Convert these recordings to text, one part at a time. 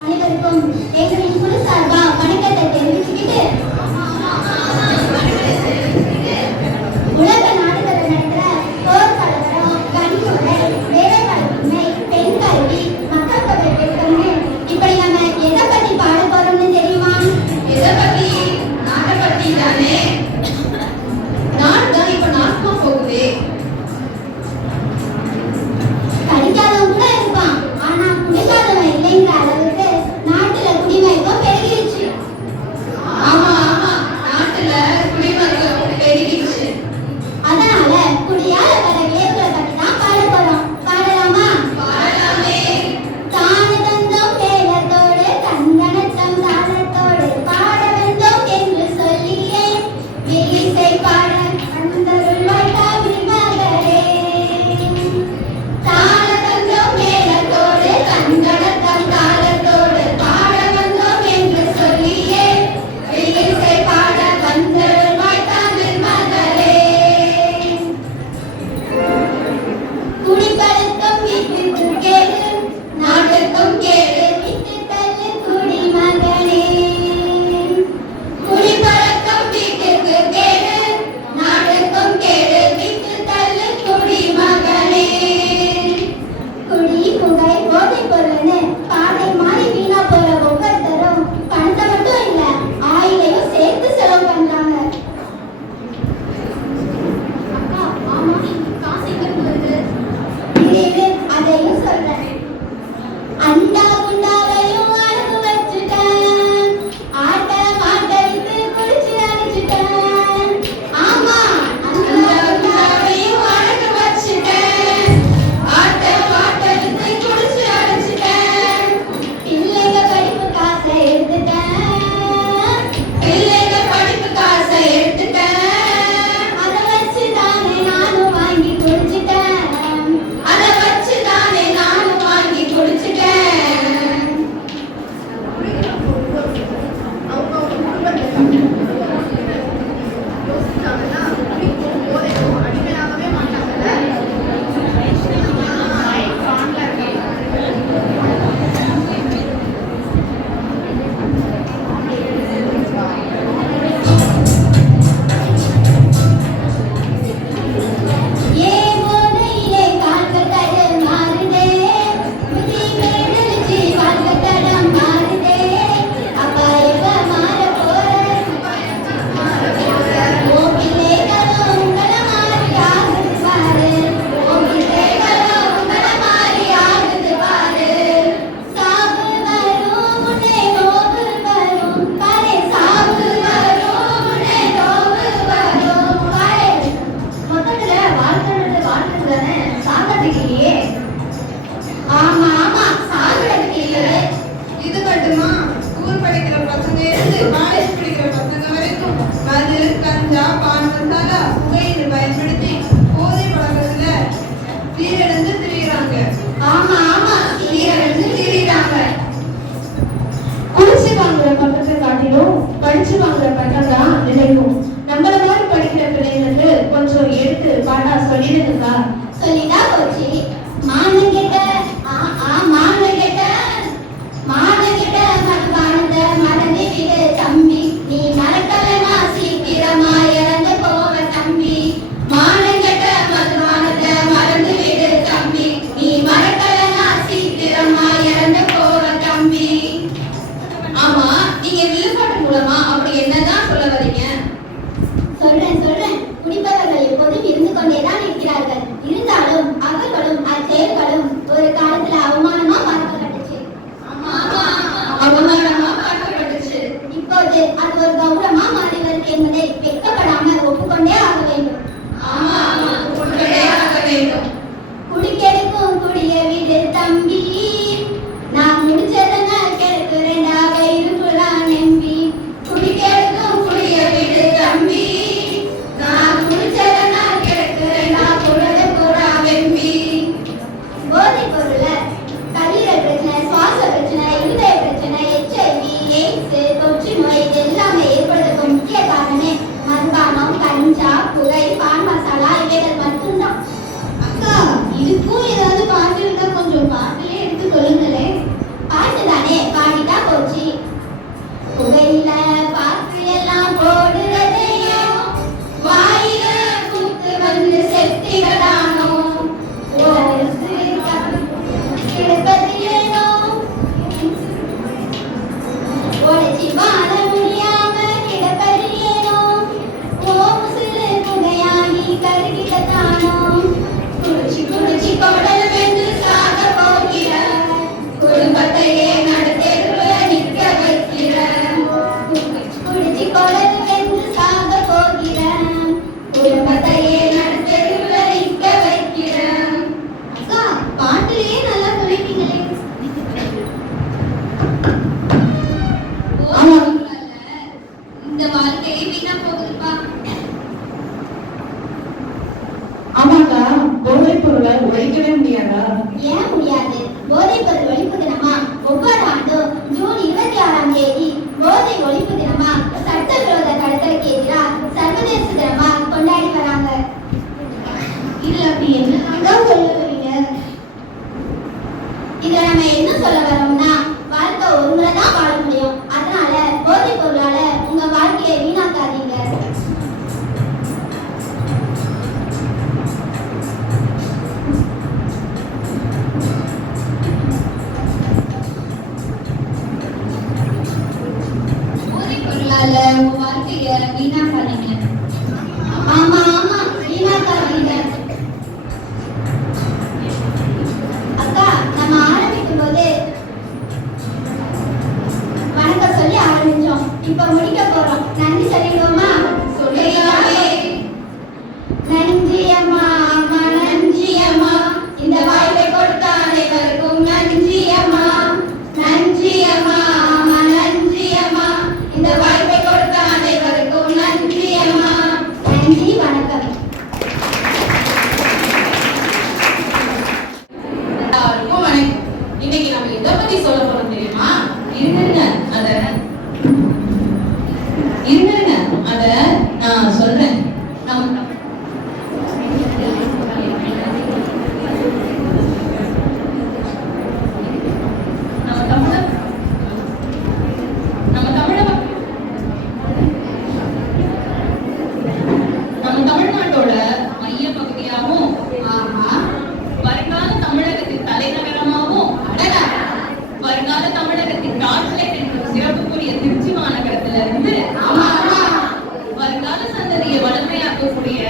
அனைவருக்கும் எங்களின் குழு சார்பா வணக்கத்தை தெரிவிச்சுக்கிட்டு உலக நாடுகளில் நடக்கிற போர் கலவரம், கனிமொழி, வேலைவாய்ப்பின்மை, பெண் கல்வி, மக்கள் தொகை பெருக்கம்னு இப்படி நம்ம எதை பத்தி பாட போறோம்னு தெரியுமா? எதை பத்தி? நாட்டை பத்தி தானே. நாடு தான் இப்ப நாசமா போகுதே. படிக்காதவன் கூட இருப்பான், ஆனா குடிக்காதவன் இல்லைங்கிற அளவுக்கு நாட்டுல குடிமயக்கம் பெருகிருச்சு. ஆமா ஆமா, நாட்டுல குடிமகன் பெருகிடுச்சு. அதனால குடியால வர விளைவுகளை பத்தி தான் பாட போறோம். பாடலாமா? பாடலாமே. தான தந்தம் மேலத்தோடு தங்கனத்தம் தாளத்தோடு பாட வந்தோம் என்று சொல்லியே வில்லிசை பாட வந்தருள்வாய் தமிழ் மகளே. தான தந்தம் மேலத்தோடு தங்கனத்தம் தாளத்தோடு பாட வந்தோம் என்று சொல்லியே வில்லிசை பாட வந்தருள்வாய் தமிழ் மகளே. குடிப்பழக்கம் வீட்டுக்கு கேடு, நாட்டுக்கும் கேடு, விட்டு தள்ளு குடிமகனே. குடிப்பழக்கம் வீட்டுக்கு கேடு, நாட்டுக்கும் கேடு, விட்டு தள்ளு குடிமகனே. குடி, புகை, போதைப் பொருள்னு பாதை மாறி வீணா போற ஒவ்வொருத்தரும் பணத்தை மட்டும் இல்ல, ஆயிலையும் சேர்த்து செலவு பண்றாங்க. அக்கா, ஆமா, காசு எங்க வருது? இரு, அதையும் சொல்றேன். அண்டா குண்டாவையும் அடகு வச்சுட்டேன், ஆட்ட மாட்டடித்து குடிச்சு அடிச்சுட்டேன். ஆமா, அண்டா குண்டாவையும் அடகு வச்சுட்டேன், ஆட்ட மாட்டடித்து குடிச்சு அடிச்சுட்டேன். இதுல நம்ம என்ன சொல்ல வரோம்னா வாழ்க்கை ஒரு முறை தான் வாழ முடியும். அதனால போதைப் பொருளால உங்க வாழ்க்கையை வீணாக்காதீங்க. போதைப் பொருளால உங்க வாழ்க்கைய வீணாக்காதீங்க. ஆமா ஆமா, வீணாக்காதீங்க. அக்கா, நம்ம ஆரம்பிக்கும் போது வணக்கம் சொல்லி ஆரம்பிச்சோம். இப்ப முடிக்க போறோம். நன்றி சொல்லிடுவோமா? சொல்லிடலாமே. நன்றி அம்மா, அம்மா நன்றி அம்மா, இந்த வாய்ப்பை கொடுத்த அனைவருக்கும் நன்றி அம்மா. நன்றி அம்மா, அம்மா நன்றி அம்மா, இந்த வாய்ப்பை கொடுத்த அனைவருக்கும் நன்றி அம்மா. நன்றி, வணக்கம். எல்லாருக்கும் வணக்கம். இன்னைக்கு நம்ம எதை பத்தி சொல்ல போறோம் தெரியுமா? இருங்க அத நான் சொல்றேன். நம்ம தமிழ்நாட்டோட மைய பகுதியாகவும் வருங்கால தமிழகத்தின் தலைநகரமாகவும் வருங்கால தமிழகத்தின் டார்ச்லைட் என்ற சிறப்புக்குரிய திருச்சி மாநகரத்துல இருந்து வருங்கால சந்ததியை வளமையாக்கக்கூடிய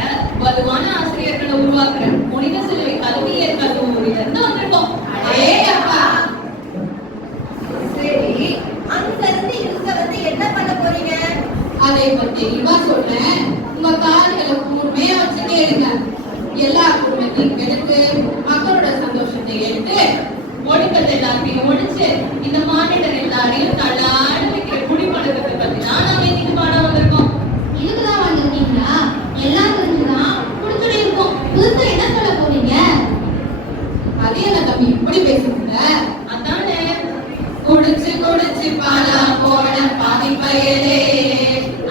வலுவான ஆசிரியர்களை உருவாக்குற புனித சிலுவை கல்வியியல் கல்லூரியில இருந்து வந்திருக்கோம். சரி, அங்க இருந்து இங்க வந்து என்ன பண்ண போறீங்க? அதை இப்ப தெளிவா சொல்றேன். உங்க கால்களை கூர்மையா வச்சுட்டே இருங்க. எல்லா குடும்பத்தையும் கெடுத்து மக்களோட சந்தோஷத்தை எடுத்து ஒழுக்கத்தை எல்லாத்தையும் ஒழிச்சு இந்த மாநிலம் எல்லாரையும் தள்ளாட வைக்கிற குடிப்பழக்கத்தை பத்தி தான் நாம இன்னைக்கு பாடம் வந்திருக்கோம். இதுக்குதான் வந்திருக்கீங்களா? எல்லாம் தெரிஞ்சுதான் குடிச்சுட்டு இருக்கோம். புதுசா என்ன சொல்ல போறீங்க? அதே என்ன தம்பி இப்படி பேசுறீங்க? அதானே, குடிச்சு குடிச்சு பாலா போன பாதி பயலே,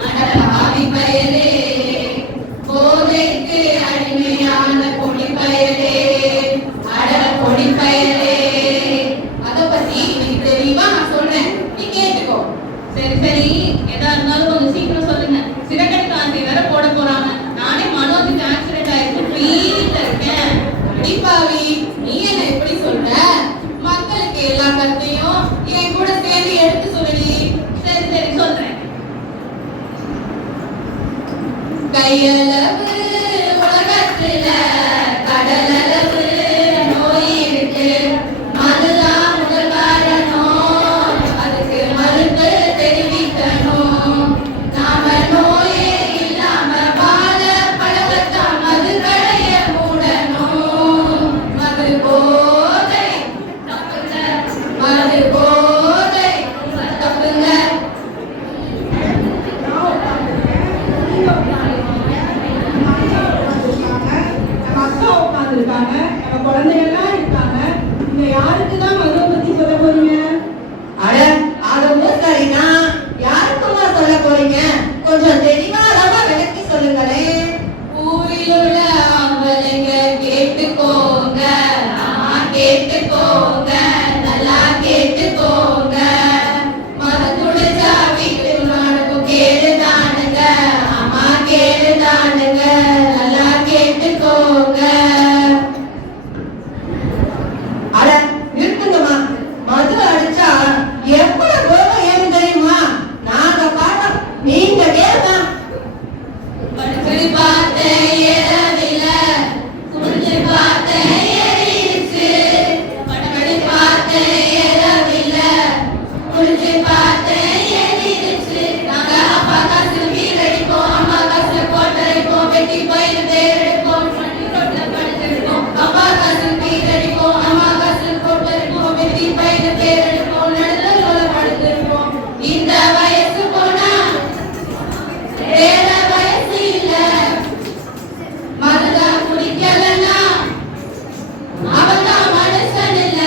அட பாதி பயலே, போதைக்கு அடிமையான பொடி பயலே, அட பொடி பயலே. அத பத்தி இன்னைக்கு தெளிவா நான் சொல்றேன், நீ கேட்டுக்கோ. சரி, எதா இருந்தாலும் கொஞ்சம் சீக்கிரம் சொல்லுங்க. சிறகடி காந்தி வேற போட போறாங்க. நானே மனோஜுக்கு ஆக்சிடென்ட் ஆயிடுச்சு வீட்டுல இருக்கேன். அடிப்பாவி, நீ என்ன இப்படி சொல்ற? மக்களுக்கு எல்லா கருத்தையும் என் கூட சேர்ந்து எடுத்து சொல்லி. சரி சொல்றேன். கையளவு உலகத்துல கடலளவு நோய் இருக்கு. அதுதான் முதல் காரணம். அதுக்கு மருந்து தெரிவிக்கணும். நாம நோயே இல்லாம வாழ பழகத்தான் மது கடைய மூடணும். மது போதை தப்புங்க, மது போதை தப்புங்க. இருக்காங்க, நம்ம குழந்தைகள்லாம் இருக்காங்க. நீங்க யாருக்கு தான் மதுவை பத்தி சொல்ல போறீங்க? அட, அதுவும் சரிதான். யாருக்குமா சொல்ல போறீங்க? கொஞ்சம் தெளிவா அளவா விளக்கி சொல்லுங்களேன். ஊரில் உள்ள ஆம்பளைங்க கேட்டுக்கோங்க, கேட்டுக்கோங்க, நல்லா கேட்டுக்கோங்க. மது குடிச்சா வீட்டு நாடுக்கும் கேடுதானுங்க, ஆமா கேடுதானுங்க, நல்லா கேட்டுக்கோங்க. அட, நிறுத்துங்கம்மா. மது அடிச்சா எவ்வளவு கோபம் ஏறும் தெரியுமா? நாங்க பாடம், நீங்க கேளுங்க. படிச்சு பார்த்தேன் ஏறவில்ல, குடிச்சு பார்த்தேன் ஏறிடுச்சு. படி பார்த்தேன் ஏறவில்ல, குடிச்சு பார்த்தேன் ஏறிடுச்சு. நாங்க அப்பா காசு வீடடிப்போம், அம்மா காசு போட்டடிப்போம், வெட்டி பயிர் தேடிப்போம், ரோட்ல படிச்சிருப்போம். அப்பா காசு வீடடிப்போம், அம்மா காசு போட்டடிப்போம், வெட்டி பயிர் தேடிப்போம், நடுத்தரோட படுத்திருப்போம். இந்த வயசு போனா வேற வயசு இல்ல. மதுதான் குடிக்கலன்னா அவதான் மனுஷன் இல்ல.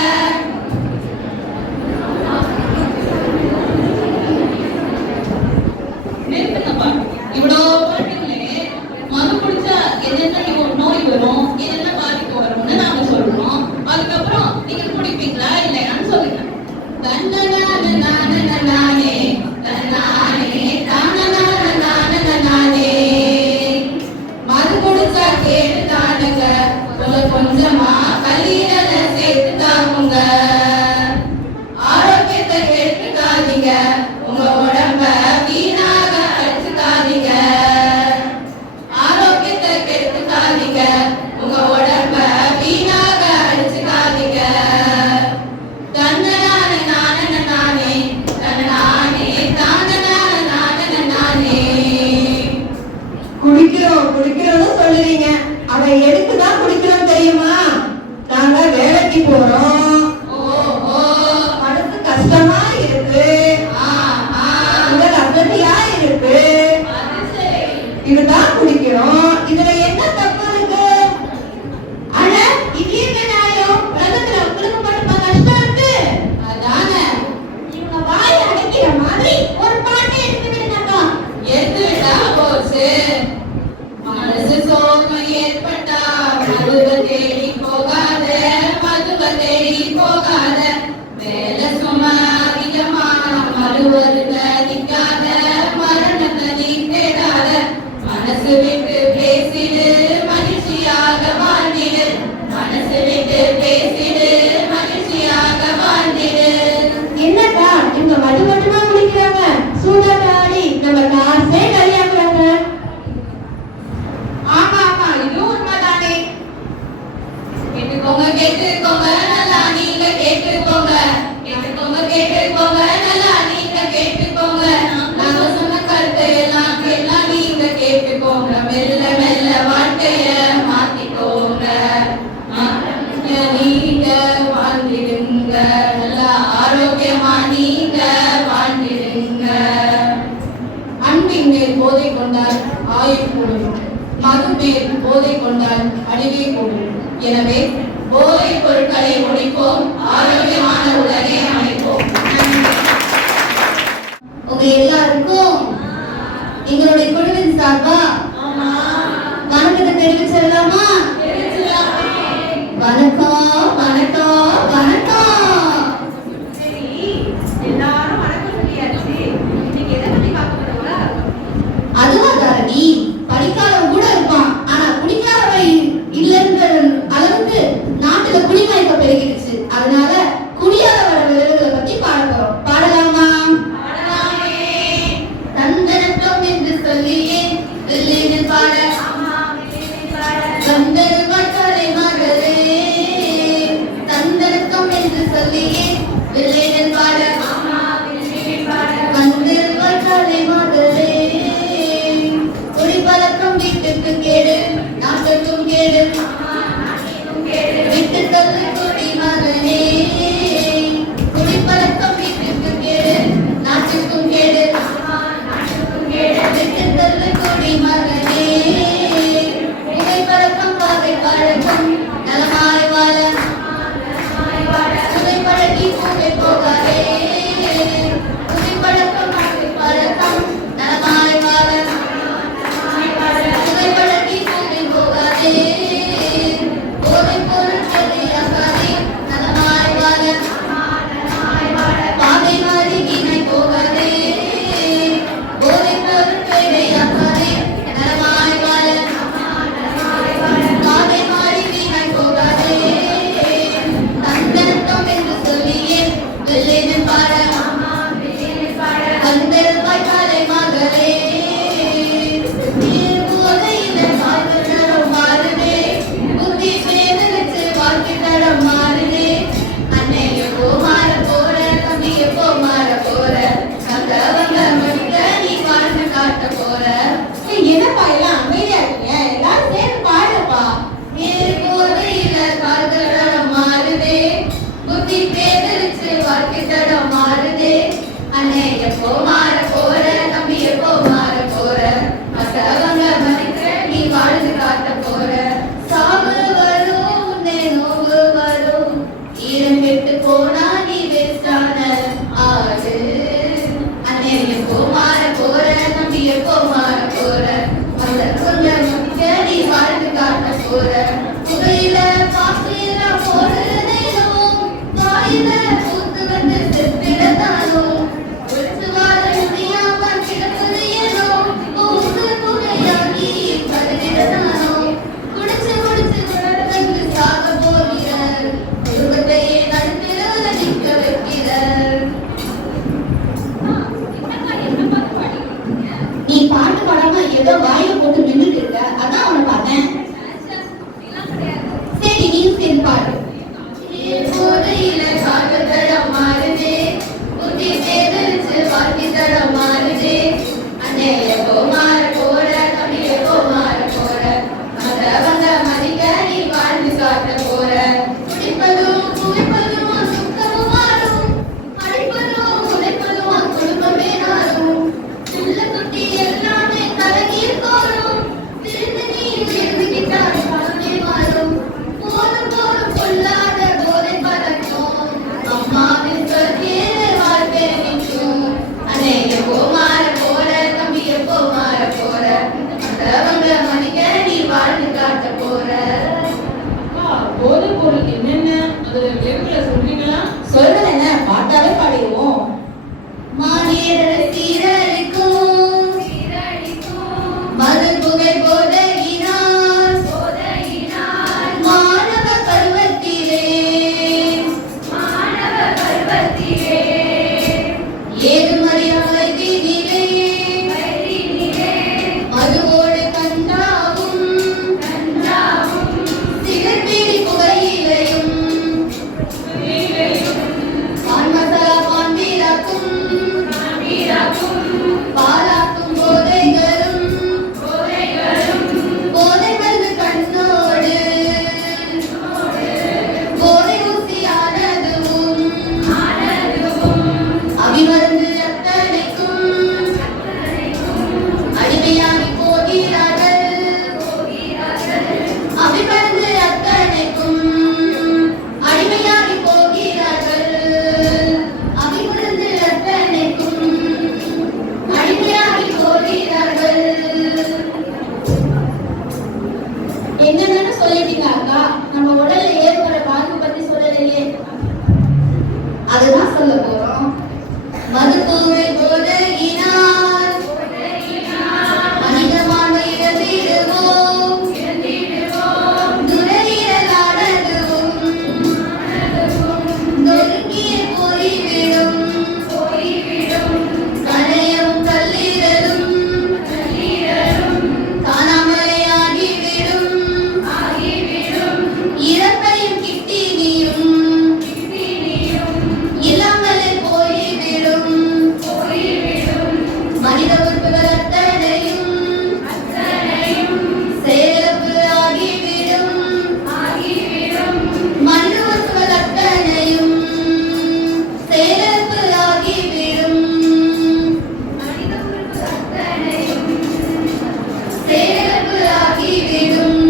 நிறுத்துங்கப்பா, இவ்வளோ பாட்டுங்களே. மது குடிச்சா என்னென்ன நோய் வரும், என்னென்ன பாதிப்பு வரும்னு நாங்க சொல்றோம். அதுக்கப்புறம் நீங்க குடிப்பீங்களா தன்னனான நானே தன்னானே தானனானே மது குடிச்சா கேட்டு தானுங்க கொஞ்சமா கல்லீரல சேர்த்து தாமுங்க ஆரோக்கியத்தை கெடுத்துக்காதீங்க உங்க உடம்ப வீணாக அடிச்சுக்காதீங்க ஆரோக்கியத்தை கெடுத்துக்காதீங்க உங்க உடம்ப வீணாக அடிச்சுக்காதீங்க தன்னனானே நானே தன்னானே தானனானே குடிக்கிறோம்னு சொல்லுவீங்க. அதை எதுக்குதான் குடிக்கிறோம் தெரியுமா? நாங்க வேலைக்கு போறோம், மனசு கஷ்டமா இருக்கு, உடல் அசதியா இருக்கு, இதுதான் குடிக்கிறோம். இதுல என்ன தப்பு இருக்கு? ஆனா இது என்ன நியாயம்? உலகத்துல உங்களுக்கு மட்டுமா கஷ்டம் இருக்கு? அதானே இவங்க வாய் அடைக்கிற மாதிரி ஒரு பாட்டை எடுத்து விடுங்கக்கா. எடுத்து விட்டா போச்சு மனசு சோகம் ஏற்பட்டா மதுவை தேடி போகாத வேலை சும்மா அதிகமா மறுவருங்க நிக்காத மரணத்தை நீ தேடாத மனசு விட்டு பேசிடு மகிழ்ச்சியாக வாழ்ந்திடு மனசு விட்டு பேசிடு மகிழ்ச்சியாக வாழ்ந்திடு என்னக்கா இவங்க மது மட்டுமா குடிக்கிறாங்க? சூதாடி நம்ம காசே கல்யாணம். ஆமா இதுவும் உண்மைதானே கேட்டுக்கோங்க நல்லா நீங்க கேட்டுக்கோங்க நல்லா நீங்க கேட்டுக்கோங்க நாங்க சொன்ன கருத்தை எல்லாம் நீங்க கேட்டுக்கோங்க மெல்ல மெல்ல வாழ்க்கைய மாத்திக்கோங்க நீங்க வாழ்ந்திடுங்க நல்லா ஆரோக்கியமா நீங்க வாழ்ந்திடுங்க அன்பின் மேல் போதை கொண்டால் ஆயுள் கூடும் மது மேல் போதை கொண்டால் அழிவே கூடும் எனவே போதைப் பொருட்களை ஒழிப்போம் ஆரோக்கியமான உலகை அமைப்போம் உங்க எல்லாருக்கும் எங்களுடைய குழுவின் சார்பா வணக்கத்தை தெரிவிச்சிடலாமா? வணக்கம் வணக்கம் வணக்கம். எல்லாரும் வணக்கம் சொல்லியாச்சு. இன்னைக்கு எதை பத்தி பார்க்க போறோம்னா அதுவா தாரணி, படிக்காதவன் கூட இருப்பான், ஆனா குடிக்காதவன் இல்லைன்ற அளவுக்கு நாட்டுல குடிமயக்கம் பெருகிடுச்சு. அதனால குடியாதவர விளைவுகளை பத்தி பாட போறோம். பாடலாமா? தந்தனத்தம் என்று சொல்லியே வெள்ளையில் பாட வந்தது மக்களே மகளே. தந்தனத்தம் என்று சொல்லியே வெள்ளையில் பாட வந்தது மக்களே மகளே. குடிப்பழக்கம் வீட்டுக்கு கேடு நாட்டுக்கும் கேடு விட்டு தள்ளு குடி மகனே. குடிப்பழக்கம் வீட்டுக்கு கேடு நாட்டுக்கும் கேடு விட்டு தள்ளு குடி மகனே. புகைப்பழக்கம் பாதை பழக்கம் நலமாய் வாழ புகைப்பழக்கி பூவை போகாதே. புகைப்பழக்கம் பாதை பழக்கம் நலமாய் வாழ புகைப்பழக்கி பூவை போகாதே. போதை பொருட்களை அகாதே நலமாய் வாழ பாதை மாறி வீணை போகாதே. போதை பொருட்களை அகாதே நலமாய் வாழ பாதை மாறி வீணை போகாதே. தந்தனத்தம் என்று சொல்லியே வெள்ளையில் பாட வந்திருப்பாய் காலை மகளே. நீர் போதையில வாழ்க்கை தரம் மாறுதே, புத்தி பேதலிச்சு வாழ்க்கை தரம் மாறுதே. அன்னை எப்போ மாற போற, தம்பி எப்போ மாற போற, வந்தவங்க மடிக்க நீ வாழ்ந்து காட்ட போற. என்னப்பா எல்லாம் அமைதியா இருக்கீங்க? எல்லாரும் சேர்ந்து பாடுப்பா. நீர் போதையில வாழ்க்கை தரம் மாறுதே, புத்தி பேதலிச்சு வாழ்க்கை தரம் மாறுதே. அன்னை எப்போ மாற போற, தம்பி எப்போ மாற போற, மத்தவங்க மதிக்க நீ வாழ்ந்து காட்ட போற. சாவு வரும் உன்னை நோவு வரும், ஈரம் கெட்டு போனா நீ வேஸ்டான ஆடு. அன்னை எப்போ மாற போற, தம்பி எப்போ மாற போற, மத்தவங்க மதிக்க நீ வாழ்ந்து காட்ட போற. புகையில பாசையில போடுறதையும் வாயில பூத்து வந்து செத்து ஏதோ வாயில போட்டு நின்றுட்டு இருக்க, அதான் அவனை பார்த்தேன். சரி நீ சரி பாடு. போதையில காத்து தடம் மாறுதே, புத்தி பேதலிச்சு வாழ்க்கை தடம் மாறுதே. அண்ணே எப்போ மாற போற, தம்பி எப்போ மாற போற, மத வந்த மதிக்க நீ வாழ்ந்து காட்ட போற. குடிப்பதும் குளிப்பதும் சுத்தமும் மாறும், அடிப்பதும் உழைப்பதும் குடும்பமே நாரும். உள்ள குட்டி எல்லாமே கலகி போரும், திருந்து நீ எழுதுகிட்டால் பணமே மாறும். போதும் போதும் கொள்ளாத போதை பழக்கம், அம்மாவின் சொல்லியே வாழ்க்கை நிற்கும். அண்ணே எப்போ மாற போற, தம்பி எப்போ மாற போற, மற்றவங்க மதிக்க நீ வாழ்ந்து காட்ட போற. போதைப் பொருள் என்னென்ன அதுல விளைவுகளை சொல்றீங்களா? சொல்றது என்ன, பாட்டாவே பாடிடுவோம். மாநில சீரழிக்கும், மது புகை போதையினால், மாணவ பருவத்திலே ஏதுமறியாமை தீதிலே, மதுவோடு கஞ்சாவும் சிகரெட் புகையிலையும் பான் மசாலா பான் பீராக்கும் பாலாக்கும் போதைகளும் போதை மருந்து கண்ணோடு போதை ஊசியானதும் அபிமருந்து அத்தனைக்கும் அடிமையாகி போகிறார்கள். அபிமருந்து அத்தனைக்கும் அடிமையாகி போகிறார்கள். அபிமருந்து அத்தனைக்கும் அடிமையாகி போகிறார்கள். என்னன்னு சொல்லிட்டீங்க அக்கா, நம்ம உடல்ல ஏற்படுற பாதிப்பு பத்தி சொல்லலையே. அதுதான் சொல்ல போறோம். மதுப்போதை போதையினால் மனித மாண்பை இழந்திடுவோம். நுரையீரலானதும் நொறுங்கியே போய்விடும். கணையும் கல்லீரலும் காணாமலே ஆகிவிடும். இறப்பையும் கிட்டி நீரும் இல்லாமலே போய்விடும். மனித உறுப்புகள் அத்தனையும் செயலிழப்பு ஆகிவிடும். மனித உறுப்புகள் அத்தனையும் செயலிழப்பு ஆகிவிடும். செயலிழப்பு ஆகிவிடும்.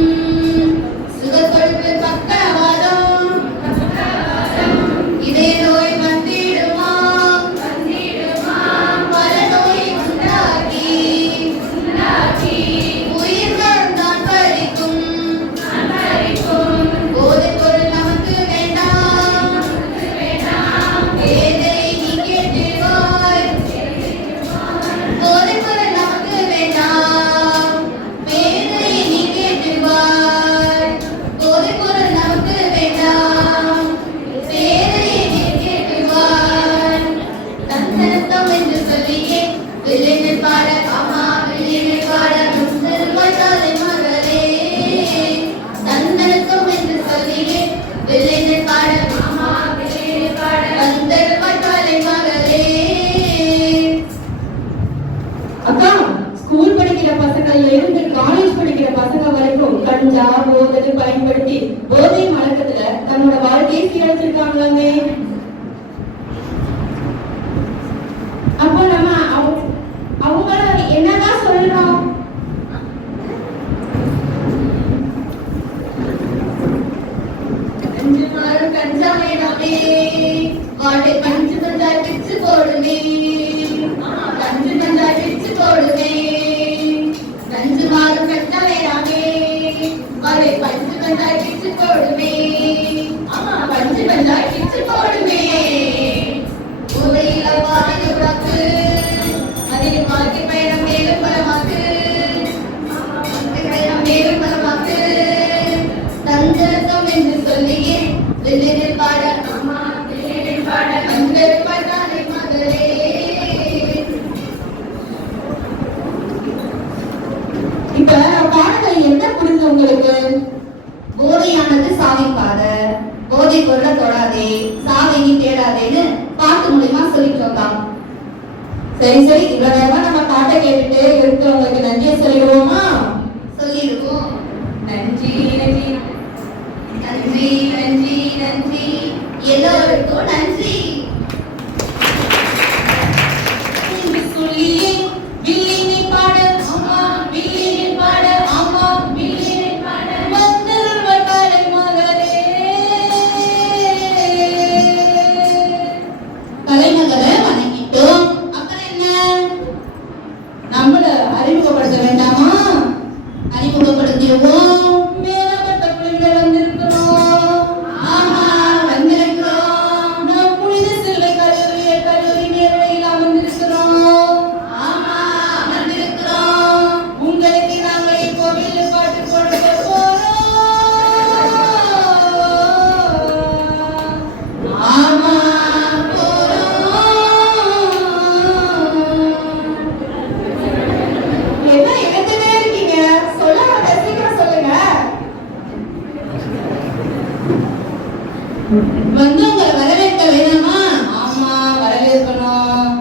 சுகக்கொழுப்பு பக்கவாதம் இதய நோய் வந்திடுமா, பல நோய் உண்டாக்கி உயிர்கள் தான் பறிக்கும். போதைப் பொருள் நமக்கு வேண்டாம், ஏதை நீ கேட்டிடுவாய். போதைப் பொருள் நமக்கு வேண்டாம், ஏதை நீ கேட்டிடுவாய். போதைப் பொருள் நமக்கு வேண்டாம், பேரை நீ கேட்டிடுவாய். தன்னத்தம் என்று சொல்லியே வில்லினில் பாட, ஆமா வில்லினில் பாட முந்தல்வாய் தாலை மகளே. தன்னத்தம் என்று சொல்லியே வில்லினில் பாட, ஆமா வில்லினில் பாட வந்தல்வாய் தாலை மகளே. அக்கா, ஸ்கூல் படிக்கிற பசங்கள்ல இருந்து காலேஜ் படிக்கிற பசங்க வரைக்கும் கஞ்சா போதை பயன்படுத்தி போதை மயக்கத்துல தன்னோட வாழ்க்கையை சீரழிச்சிருக்காங்களாமே. அப்போ நம்ம சொல்லிட்டு வந்தான். சரி சரி, இவ்வளவு நேரமா நம்ம பாட்டை கேட்டுட்டு இருக்கிறவங்களுக்கு நன்றியை சொல்லிடுவோமா? சொல்லிடுவோம். நன்றி நன்றி நன்றி நன்றி நன்றி, எல்லோருக்கும் நன்றி. என்று சொல்லியே வில்லினை பாட அம்மா வில்லினை பாட அம்மா வில்லினை பாட வந்தருள்வாய் கலை மகளே. கலைமகளை வணங்கிட்டோம். அப்புறம் என்ன, நம்மள அறிமுகப்படுத்த வேண்டாமா? அறிமுகப்படுத்திடுவோம். மேலப்பட்ட பிள்ளைகள் வந்திருக்கிறோம். ஆமா, வந்திருக்கிறோம். நாம் புனித சிலுவை கல்லூரி நேர்வழியில் அமர்ந்திருக்கிறோம். ஆமா, வந்திருக்கிறோம். உங்களுக்கு நாங்கள் இப்போ வில்லு பாட்டு கொடுக்க போறோம். ஆமா, போறோம். என்ன எழுந்துட்டே இருக்கீங்க? சொல்ல மாட்டேன், சீக்கிரம் சொல்லுங்க. வந்து உங்களை வரவேற்க வேணாமா? ஆமா, வரவேற்கணும்.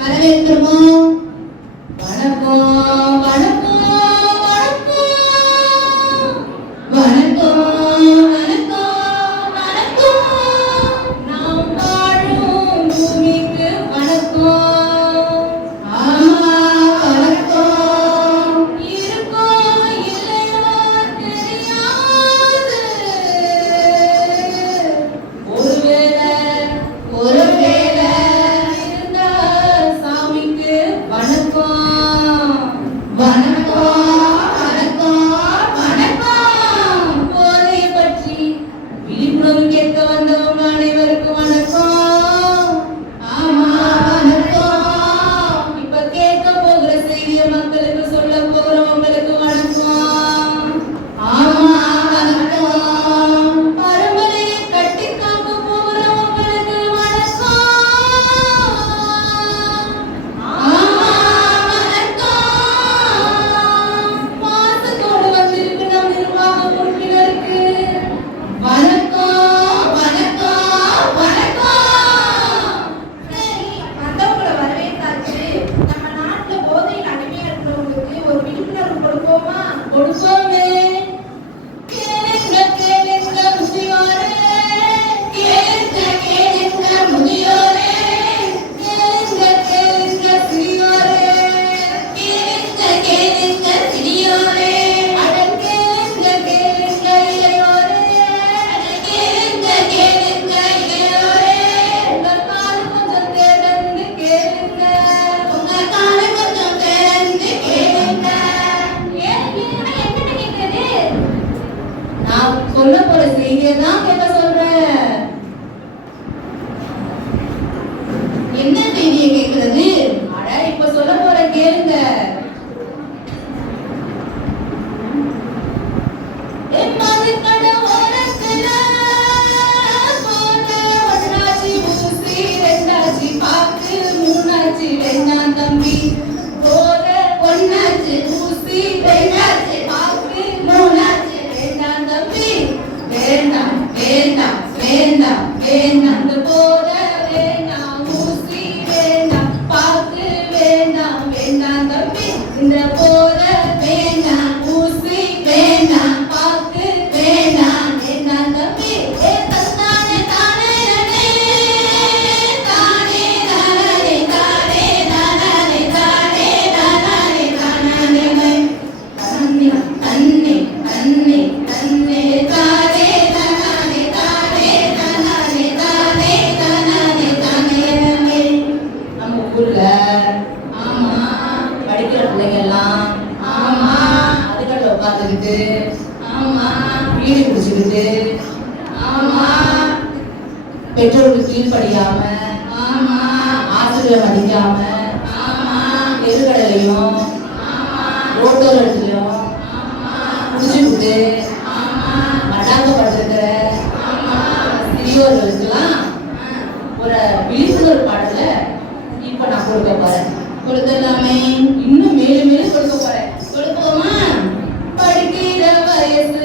வரவேற்கிறோம். வணக்கம் வணக்கம் வணக்கம் வணக்கம் வணக்கம் வணக்கம். நாம் வாழும் பூமிக்கு வணக்கம். ஆமா, வணக்கம். இருக்கோ இல்லையோ தெரியாது. ஒருவேளை இருந்தா சாமிக்கு வணக்கம் வணக்கம் வணக்கம் வணக்கம். போதைய பற்றி விழிப்புணர்வு கேட்க வந்தவங்க அனைவருக்கும் வணக்கம். ஆமா, வணக்கம். இப்ப கேட்க போகிற செய்திய மக்களுக்கு சொல்ல போகிறவங்களுக்கு வணக்கம். ஆமா, வணக்கம். பரம்பரையை கட்டி காக்க போகிறவங்களுக்கு வணக்கம். ஆமா, வணக்கம். மாசத்தோடு வந்திருக்கு நம் நிர்வாக உறுப்பினருக்கு வணக்கம் வணக்கம் வணக்கம். சரி, வந்தவங்களை வரவேற்றாச்சு. நம்ம நாட்டுல போதையில் அடிமையா இருக்கிறவங்களுக்கு ஒரு விழிப்புணர்வு கொடுப்போமா? கொடுப்போமே. கேளுங்க கேளுங்க முதியோரே, கேளுங்க கேளுங்க முதியோரே, கேளுங்க கேளுங்க சிறியோரே, கேளுங்க கேளுங்க சிறியோரே, அட கேளுங்க கேளுங்க இளையோரே, அட கேளுங்க கேளுங்க இளையோரே. உங்க காது கொஞ்சம் திறந்து கேளுங்க, உங்க காது கொஞ்சம் திறந்து கேளுங்க. நான் சொல்ல போற செய்தியை தான் கேட்க சொல்றேன். என்ன செய்தியை கேட்கிறது? அட இப்ப சொல்ல போற கேளுங்க. எம்மாதி கடவோரத்துல போன ஒன்னாச்சி ஊசி, ரெண்டாச்சி பாக்கு, மூணாச்சி வெண்ணான் தம்பி. போன ஒன்னாச்சி ஊசி, ரெண்டாச்சி பாக்கு, மூணாச்சி வெண்ணான் தம்பி. வேண்டாம் வேண்டாம் வேண்டாம் வேண்டாம். இந்த போத வேண்டாம், ஊசி வேண்டாம், பாக்கு வேண்டாம் வேண்டாம் தம்பி. இந்த போத வேண்டாம், ஊசி வேண்டாம், பாக்கு வேண்டாம் வேண்டாம் தம்பி. ஏ தந்தானே தானே தானே தானே தானே தானே தானே தானே தானே தானே தன்னே தன்னே தன்னே தன்னே தானே தானே தானே தானே தானே தானே தானே. நம்ம ஊர்ல ஆமா படிக்கிற பிள்ளைங்க எல்லாம் ஆமா அதுக்கடல உட்காந்துக்கிட்டு ஆமா வீடு குடிச்சுக்கிட்டு ஆமா பெற்றோருக்கு கீழ்படியாம ஆமா ஆசிரியரை மதிக்காம ஆமா எருக்கடலையும் ரோட்டோரத்துலயும் குடிச்சுக்கிட்டு மடாக்கப்படுற சிறியோர்களுக்கெல்லாம் ஒரு விழிப்புணர்வு பாடல இப்ப நான் கொடுக்க போறேன். கொடுத்துடலாமே? இன்னும் மேலும் மேலும் கொடுக்க போறேன். கொடுப்போமா? படிக்கிற வயசு